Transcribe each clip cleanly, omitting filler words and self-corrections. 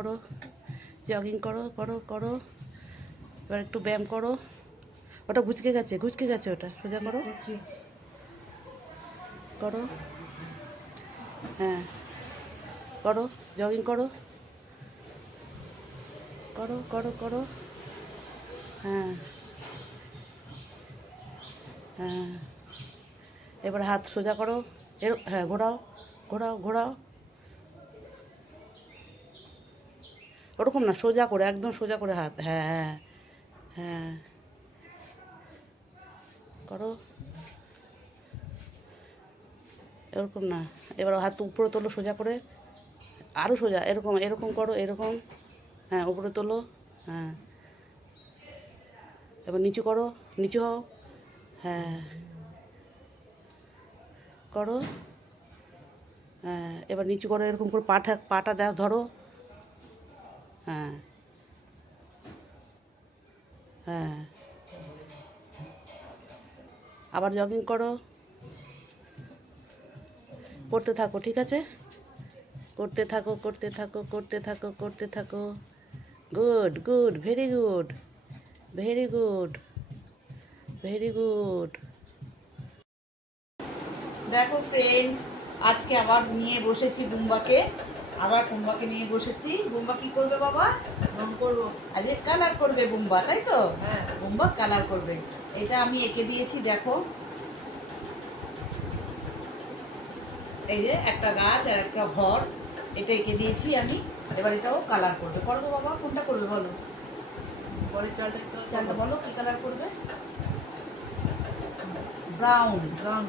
করো, জগিং করো করো করো। এবার একটু ব্যায়াম করো। ওটা ঘুচকে গেছে, ওটা সোজা করো করো। হ্যাঁ করো, জগিং করো করো করো করো। হ্যাঁ হ্যাঁ, এবার হাত সোজা করো। হ্যাঁ, ঘোরাও ঘোরাও ঘোরাও। ওরকম না, সোজা করে, একদম সোজা করে হাত। হ্যাঁ হ্যাঁ হ্যাঁ, করো। এরকম না, এবার হাত উপরে তোলো সোজা করে, আরও সোজা, এরকম এরকম করো, এরকম। হ্যাঁ, উপরে তোলো। হ্যাঁ, এবার নিচু করো, নিচু হও। হ্যাঁ করো। হ্যাঁ, এবার নিচু করো, এরকম করে পাটা দাও, ধরো। হ্যাঁ হ্যাঁ, আবার জগিং করো, করতে থাকো, ঠিক আছে? করতে থাকো করতে থাকো করতে থাকো করতে থাকো। Good good, very good, very good, very good. দেখো ফ্রেন্ডস, আজকে আবার নিয়ে বসেছি বুম্বাকে। নিয়ে বসেছি। বুম্বা কি করবে বাবা? রং করবো। আজকে কালার করবে বুম্বা, তাই তো? হ্যাঁ, বুম্বা কালার করবে। এটা আমি এঁকে দিয়েছি, দেখো। এই যে একটা গাছ আর একটা ঘর, এটা এঁকে দিয়েছি আমি। এবার এটাও কালার করবে। করো তো বাবা, কোনটা করবে বলো? পরের চালটা বলো, কি কালার করবে? ব্রাউন। ব্রাউন,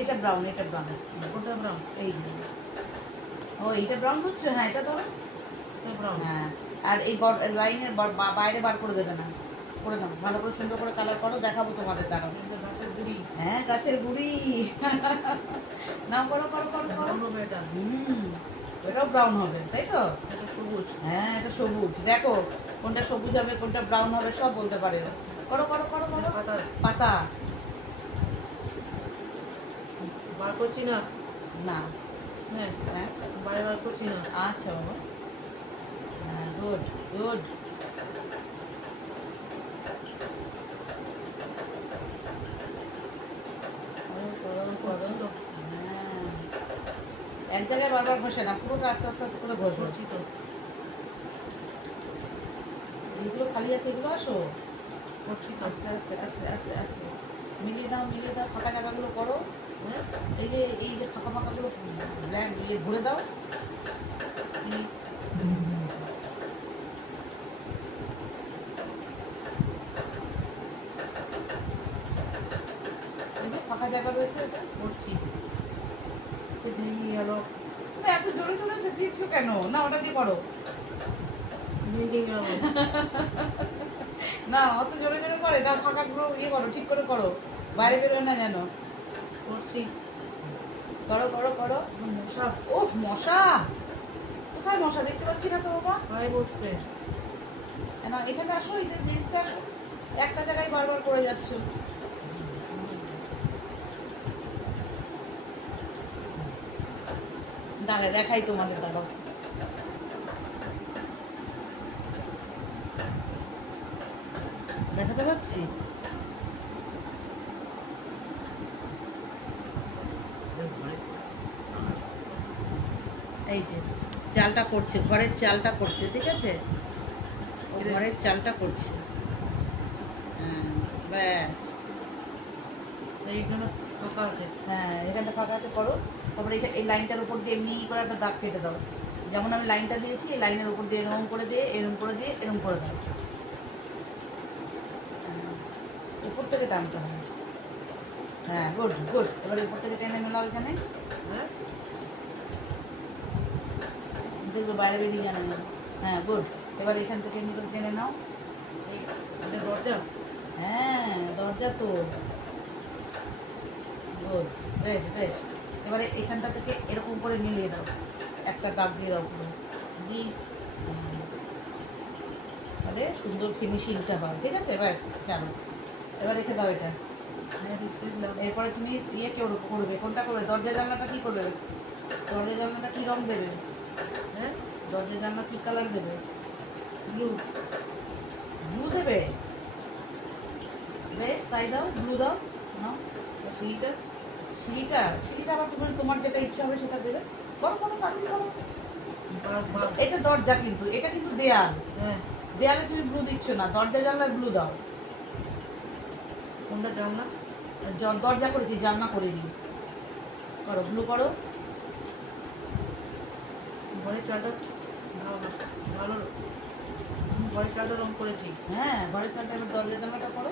এটা ব্রাউন, এটা ব্রাউন। কোনটা ব্রাউন? এই ও, এইটা ব্রাউন হচ্ছে। হ্যাঁ, এটা ধরো, এটা ব্রাউন। হ্যাঁ, আর এই লাইনের বাইরে বার করে দেবে না, করে দাও ভালো করে, সুন্দর করে কালার করো, দেখাবো তোমাদের। দাঁড়াও, গাছের গুড়ি। হ্যাঁ, গাছের গুড়ি। নাও, করো করো করো করো। এটা এটাও ব্রাউন হবে, তাই তো? এটা সবুজ। হ্যাঁ, এটা সবুজ। দেখো কোনটা সবুজ হবে, কোনটা ব্রাউন হবে, সব বলতে পারে। করো করো করো করো। পাতা, পাতা বার করছি না। না, হ্যাঁ হ্যাঁ, বাইরে বার করছি না। আচ্ছা বাবা, হ্যাঁ, গুড গুড। করো করো করো। হ্যাঁ, এক জায়গায় বারবার ঘষে না, পুরো আস্তে আস্তে আস্তে করে ঘষো। তো এইগুলো খালি আছে, এগুলো আসো, আস্তে আস্তে আস্তে আস্তে আস্তে মিলিয়ে দাও, মিলিয়ে দাও, ফাঁকা জায়গাগুলো করো। হ্যাঁ, এই যে ফাঁকা ফাঁকাগুলো ব্ল্যাঙ্ক ভরে দাও। এই যে ফাঁকা জায়গা রয়েছে, এটা করছি। ভেঙে গেল। তুমি এত জোরে জোরে চিপছো কেন? না, ওটা দিয়ে করো। ভেঙে গেল। না, অত জোরে জোরে করে না, ফাঁকাগুলো করো, ঠিক করে করো, বাইরে বেরোয় না যেন। করছি, করো করো করো। মশা, ও মশা, কোথায় মশা? দেখতে পাচ্ছি না তো বাবা। ভাই বসছে না, এখানে আসো, এই যে মেঝেতে আসো, একটা জায়গায় বারবার করে যাচ্ছ। দেখাই তোমাদের, দাঁড়াও। দেখাতে পাচ্ছি? এই যে চালটা করছে, ঘরের চালটা করছে, ঠিক আছে? ও ঘরের চালটা করছে। হ্যাঁ, ব্যাস। এইখানে ফাঁকা আছে। হ্যাঁ, এখানটা ফাঁকা আছে, করো। তারপরে এই লাইনটার উপর দিয়ে এমনি করে একটা দাগ কেটে দাও। যেমন আমি লাইনটা দিয়েছি, এই লাইনের উপর দিয়ে এরকম করে দিয়ে, এরকম করে দিয়ে, এরকম করে দাও। উপর থেকে টানতে হবে। হ্যাঁ, গুড গুড। এবার উপর থেকে টেনে মেলাও এখানে। হ্যাঁ, দেখবে বাইরে বেরিয়ে জানা যাবে। হ্যাঁ, গুড। এবার এখান থেকে এমনি করে টেনে নাও। দরজা? হ্যাঁ, দরজা তো। গুড, বেশ বেশ। এবারে এখানটা থেকে এরকম করে মিলিয়ে দাও, একটা দাগ দিয়ে দাও পুরো দি। তাহলে সুন্দর ফিনিশিংটা হয়, ঠিক আছে? ব্যাস, চলো এবার রেখে দাও এটা। এরপরে তুমি করবে, কোনটা করবে? দরজা জানলাটা কী করবে? দরজা জানলাটা কী রং দেবে? হ্যাঁ, দরজা জানলা কি কালার দেবে? ব্লু। ব্লু দেবে? বেশ, তাই দাও, ব্লু দাও। নাও। সিঁড়িটা সিঁড়িটা আবার তোমার যেটা ইচ্ছা হবে সেটা দেবে। করো করো, তাড়াতাড়ি করো। বাঘ। এটা দরজা, কিন্তু এটা কিন্তু দেয়াল। হ্যাঁ, দেয়ালে তুমি ব্লু দিচ্ছ না, দরজা জানলায় ব্লু দাও। কোনটা জানলা? দরজা করেছি, জানলা করিনি। করো, ব্লু করো। ঘরের চালটা ভালো ভালো, ঘরের চালটা রং করেছি। হ্যাঁ, ঘরের চালটা এবার দরজা জানলাটা করো।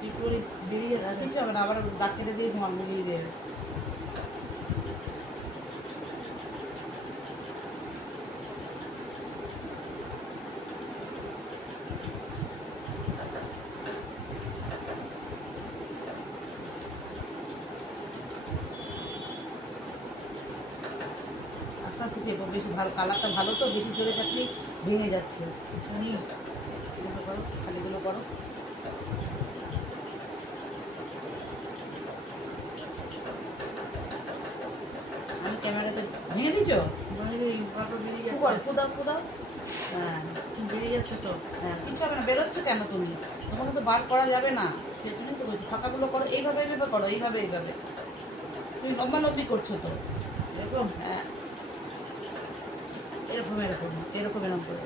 কি করে বেরিয়ে যাচ্ছে? কিছু হবে না, আবার দাগ কেটে দিয়ে মিলিয়ে দেবে। আস্তে আস্তে দেবো, বেশি ভালো কালারটা ভালো তো, বেশি জোরে থাকলেই ভেঙে যাচ্ছে। শুনি। এগুলো করো, খালিগুলো করো। আমি ক্যামেরাতে ভেঙে দিছো? বাইরে বাঘটা বেরিয়ে ফুদাও যাচ্ছে। ফুদাও ফুদাও। হ্যাঁ বেরিয়ে যাচ্ছে তো। হ্যাঁ, কিছু হবে না, বেরোচ্ছ কেন তুমি? তখন তো বার করা যাবে না, সেজন্যই তো বলছি ফাঁকাগুলো করো। এইভাবে এইভাবে করো, এইভাবে এইভাবে। তুমি লম্বালম্বি করছো তো। এরকম হ্যাঁ, এরকম এরকম এরকম এরকম করে।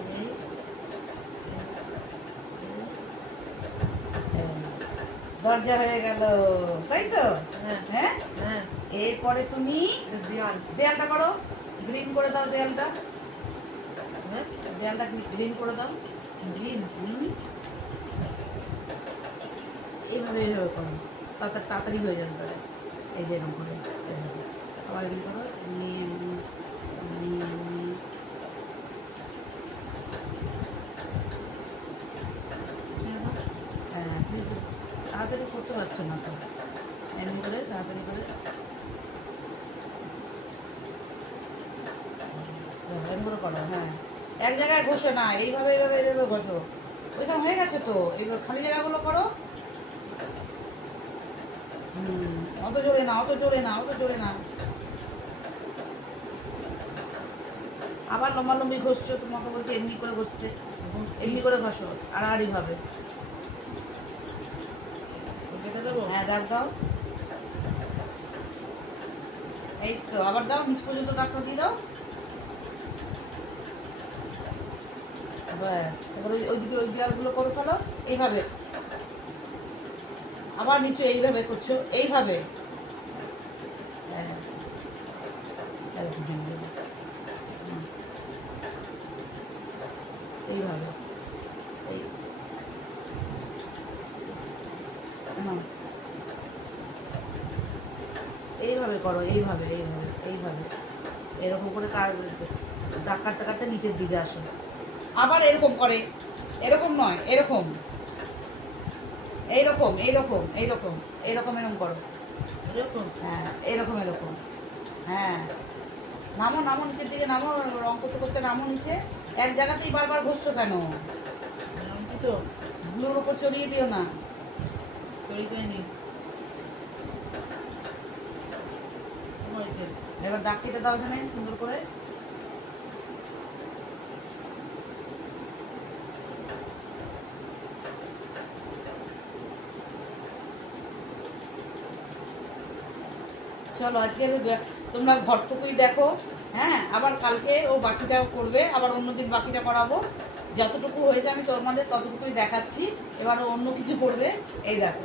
এই, হ্যাঁ, দরজা হয়ে গেল, তাই তো? হ্যাঁ হ্যাঁ, হ্যাঁ, এরপরে তুমি এটা দেয়াল। দেয়ালটা করো, গ্রিন করে দাও দেয়ালটা। হ্যাঁ, দেয়ালটা গ্রিন করে দাও। গ্রিন। এইভাবে এইভাবে করো, তাড়াতাড়ি হয়ে যাবে তাহলে। এই যে এরকম করে এইভাবে। আবার এরকম করো, এমনি এমনি এমনি এমনি। হ্যাঁ, তুমি তো তাড়াতাড়ি করতে পারছো না তো, এমনি করে তাড়াতাড়ি করে। এমনি করে করো, হ্যাঁ। এক জায়গায় ঘষো না, এইভাবে এইভাবে এইভাবে ঘষো। ওইখানে হয়ে গেছে তো, এইবার খালি জায়গাগুলো করো। অত জোরে না, অত জোরে না, অত জোরে না। আবার লম্বালম্বি ঘষছো, তোমাকে বলছি এমনি করে ঘষতে। এমনি করে ঘষো, আড়াআড়ি ভাবে। কেটে দেবো। হ্যাঁ, দাগ দাও। এই তো, আবার দাও, নিচ পর্যন্ত দাগটা দিয়ে দাও। ব্যাস, এবার ওইদিকে ওই দেয়ালগুলো করে ফেলো এইভাবে। আবার নিচে এইভাবে করছো, এইভাবে। হ্যাঁ, এরকম ভেঙে দেবো। হুম, এইভাবে। এই নাও। এইভাবে করো, এইভাবে এইভাবে এইভাবে। এরকম করে দাগ কাটতে কাটতে নিচের দিকে আসো। আবার এরকম করে, এরকম নয়, এরকম এইরকম এইরকম এইরকম এইরকম এরকম করো। এরকম হ্যাঁ, এরকম এরকম। হ্যাঁ, নামো নামো, নিচের দিকে নামো, রং করতে করতে নামো নিচে। এক জায়গাতেই বারবার ঘষছো কেন? নামটি তো ব্লুর উপর চড়িয়ে দিও না। তৈরি করিনি। এবার দাগ কেটে দাও এখানে সুন্দর করে। চলো আজকে তোমরা ঘরটুকুই দেখো। হ্যাঁ, আবার কালকে ও বাকিটা করবে, আবার অন্যদিন বাকিটা করাবো। যতটুকু হয়েছে আমি তোমাদের ততটুকুই দেখাচ্ছি। এবার ও অন্য কিছু করবে। এই দেখো,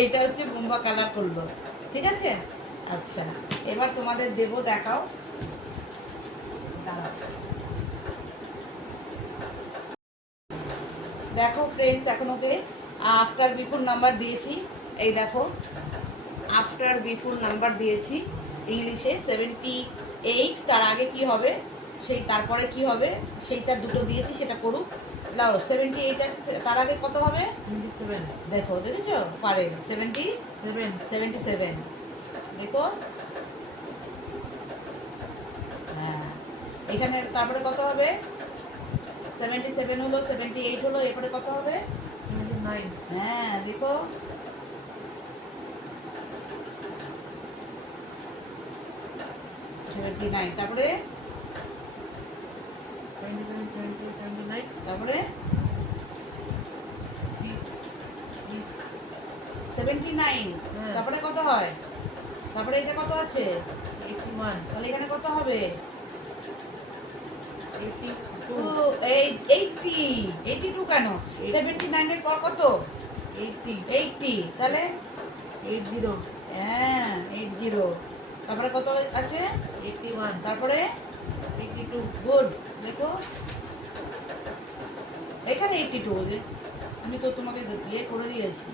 এইটা হচ্ছে বোম্বা কালার করলো, ঠিক আছে? আচ্ছা, এবার তোমাদের দেবো, দেখাও। দাঁড়াও। দেখো ফ্রেন্ডস, এখন ওকে আফটার বিফোর নাম্বার দিয়েছি। এই দেখো, আফটার বিফোর নাম্বার দিয়েছি ইংলিশে 78। তার আগে কি হবে, সেই তারপরে কি হবে সেইটা দুটো দিয়েছি, সেটা করুক। লাও 78 আছে, তার আগে কত হবে? 27। দেখো, দেখেছো? পারে 77। দেখো, হ্যাঁ, এখানে তারপরে কত হবে? 77 হলো, 78 হলো, এরপরে কত হবে? 79, হ্যাঁ দেখো, 79, তারপরে 77, 78, 79, তারপরে 79, হ্যাঁ। তারপরে কত হয়? তারপরে এটা কত আছে? 81, তাহলে এখানে কত হবে? 82, 80, 82 কেন? 79 এর পর কত? 80, 80, তাহলে 80, হ্যাঁ 80, তারপরে কত আছে? 81, তারপরে 82, গুড, দেখো এখানে 82, যে আমি তো তোমাকে ইয়ে করে দিয়েছি।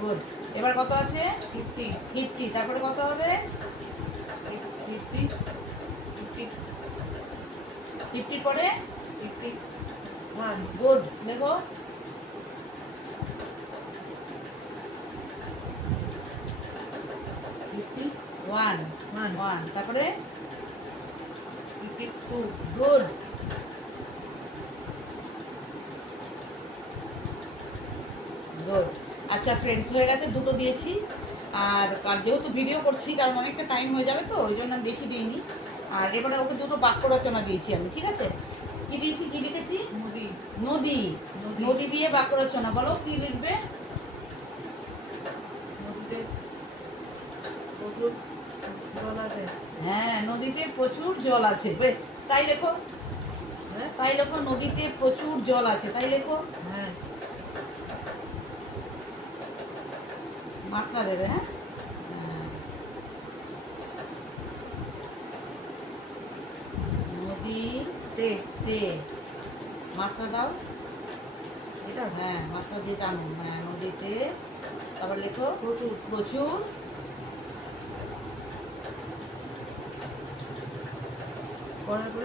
গুড, এবার কত আছে? 50, 50, তারপরে কত হবে? 50, 50, 50 পরে 51, গুড, দেখো 51, 1, তারপরে 52, গুড, গুড। আচ্ছা ফ্রেন্ডস, হয়ে গেছে, দুটো দিয়েছি। আর যেহেতু ভিডিও করছি, কারণ অনেকটা টাইম হয়ে যাবে তো, ওই জন্য আমি বেশি দিইনি। আর এবারে ওকে দুটো বাক্য রচনা দিয়েছি আমি, ঠিক আছে? কি দিয়েছি, কি লিখেছি? নদী, নদী। নদী। নদী দিয়ে বাক্য রচনা, বলো কি লিখবে? নদীতে প্রচুর জল আছে। হ্যাঁ, নদীতে প্রচুর জল আছে, বেশ, তাই লেখো। হ্যাঁ, তাই লেখো, নদীতে প্রচুর জল আছে, তাই লেখো। হ্যাঁ, মাত্রা দেবে, হ্যাঁ। হ্যাঁ। নদীতে তে, মাত্রা দাও। এটা হ্যাঁ, মাত্রা দিয়ে টানো, হ্যাঁ, নদীতে, তারপর লেখো প্রচুর, প্রচুর করার পর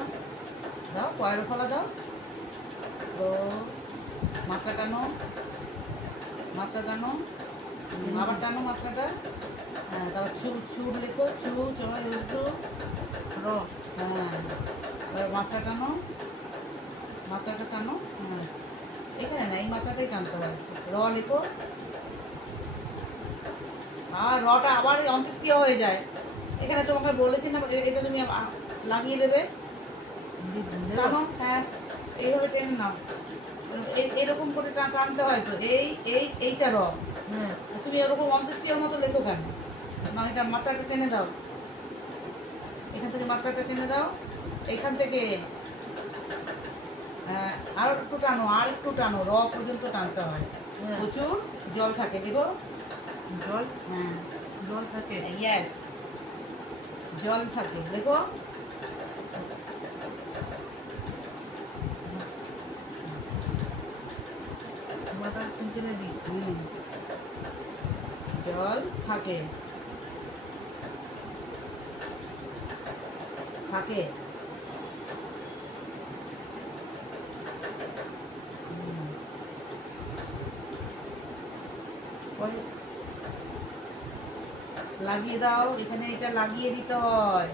দাও, পয়ের ফলা দাও। তো মাত্রা টানো, মাত্রা টানো, আবার টানো মাত্রাটা। হ্যাঁ, তারপর চুর, চুর লেখো, চুর, চয় উল্টো। র, হ্যাঁ, এবার মাত্রা টানো, মাত্রাটা টানো। হ্যাঁ, এখানে না, এই মাত্রাটাই টানতে হয়। র লেখো, আর রটা আবার এই অন্ত্যেষ্টিয়া হয়ে যায়। এখানে তোমাকে বলেছি না, এটা তুমি লাগিয়ে দেবে। টানো, হ্যাঁ, এইভাবে টেনে নাও। এরকম করে টানতে হয় তো, এইটা র। হ্যাঁ, তুমি এরকম অন্ত্যেষ্টিয়ার মতো লেখো কেন? না, এটা মাত্রাটা টেনে দাও, এখান থেকে মাত্রাটা টেনে দাও, এখান থেকে আর একটু টানো, আর একটু টানো, র পর্যন্ত টানতে হয়। হ্যাঁ, প্রচুর জল থাকে, দেখো। জল, হ্যাঁ, জল থাকে। ইয়েস, জল থাকে, দেখো। মাথার চিনচিনে দিই। হুম, জল থাকে, থাকে। হুম, পরে লাগিয়ে দাও, এখানে এটা লাগিয়ে দিতে হয়,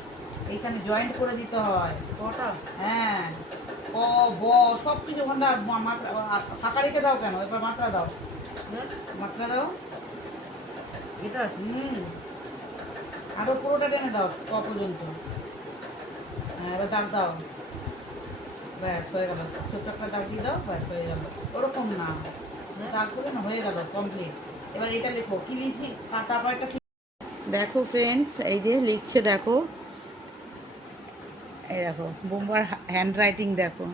এখানে জয়েন্ট করে দিতে হয়। কটা? হ্যাঁ, ক, ব, সব কিছু ওখানটা ফাঁকা রেখে দাও কেন? এবার মাত্রা দাও, হ্যাঁ, মাত্রা দাও। এটা হুম, আরো পুরোটা টেনে দাও, ক পর্যন্ত। হ্যাঁ, এবার দাগ দাও, ব্যাস হয়ে গেল। ছোট্ট একটা দাগ দিয়ে দাও, ব্যাস হয়ে গেল। ওরকম না, দাগ করে না, হয়ে গেল, কমপ্লিট। এবার এটা লেখো, কি লিখছি, তারপর একটা দেখো ফ্রেন্ডস, এই যে লিখছে, দেখো, এই দেখো বোম্বার হ্যান্ড রাইটিং, দেখো।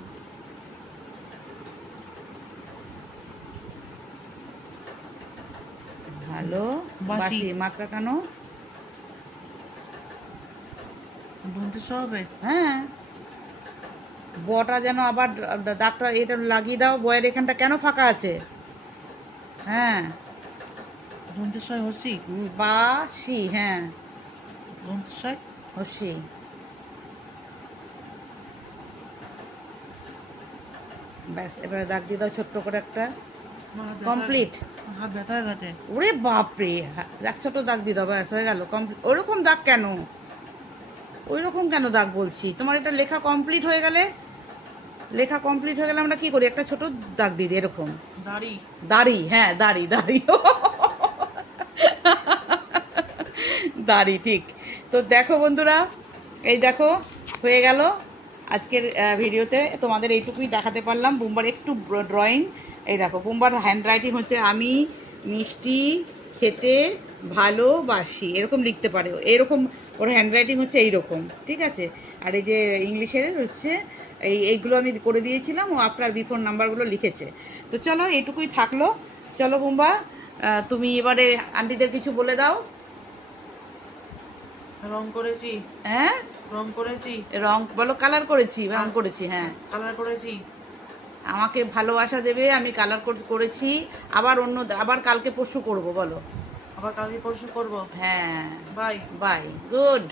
হ্যালো, বাসি। বাসি, মাত্রা কেন? বলতে হবে। হ্যাঁ, বটা যেন আবার দাগটা এটা লাগিয়ে দাও, বয়ের এখানটা কেন ফাঁকা আছে? হ্যাঁ, দন্তেশ্বয় হসি, বাসি, হ্যাঁ, দন্তেশ্বয় হসি। ব্যাস, এবারে দাগ দিয়ে দাও ছোট্ট করে একটা, কমপ্লিট। হাত ব্যথা হয়ে গেছে। ওরে বাপরে, দাগ ছোট দাগ দিয়ে দাও, ব্যাস হয়ে গেল, কমপ্লিট। ওরকম দাগ কেন? ওই রকম কেন দাগ বলছি? তোমার এটা লেখা কমপ্লিট হয়ে গেলে লেখা কমপ্লিট হয়ে গেলে আমরা কি করি, একটা ছোট দাগ দিয়ে দিই এরকম। দাড়ি। দাড়ি, হ্যাঁ দাড়ি দাড়ি দাড়ি, ঠিক। তো দেখো বন্ধুরা, এই দেখো হয়ে গেল আজকের ভিডিওতে। তোমাদের এইটুকুই দেখাতে পারলাম বুম্বার একটু ড্রয়িং। এই দেখো বুম্বার হ্যান্ড রাইটিং হচ্ছে আমি মিষ্টি খেতে ভালোবাসি, এরকম লিখতে পারে এরকম। ওর হ্যান্ড রাইটিং হচ্ছে এইরকম, ঠিক আছে। আর এই যে ইংলিশের হচ্ছে এইগুলো আমি করে দিয়েছিলাম, ও আফটার বিফোর নাম্বারগুলো লিখেছে। তো চলো এইটুকুই থাকলো। চলো বুম্বা, তুমি এবারে আন্টিদের কিছু বলে দাও। রং করেছি। হ্যাঁ, রং করেছি। রং বলো, কালার করেছি, রং করেছি, হ্যাঁ। কালার করেছি। আমাকে ভালোবাসা দেবে, আমি কালার করেছি। আবার কালকে পরশু করব, বলো। আবার কালকে পরশু করবো। হ্যাঁ, বাই। By, good.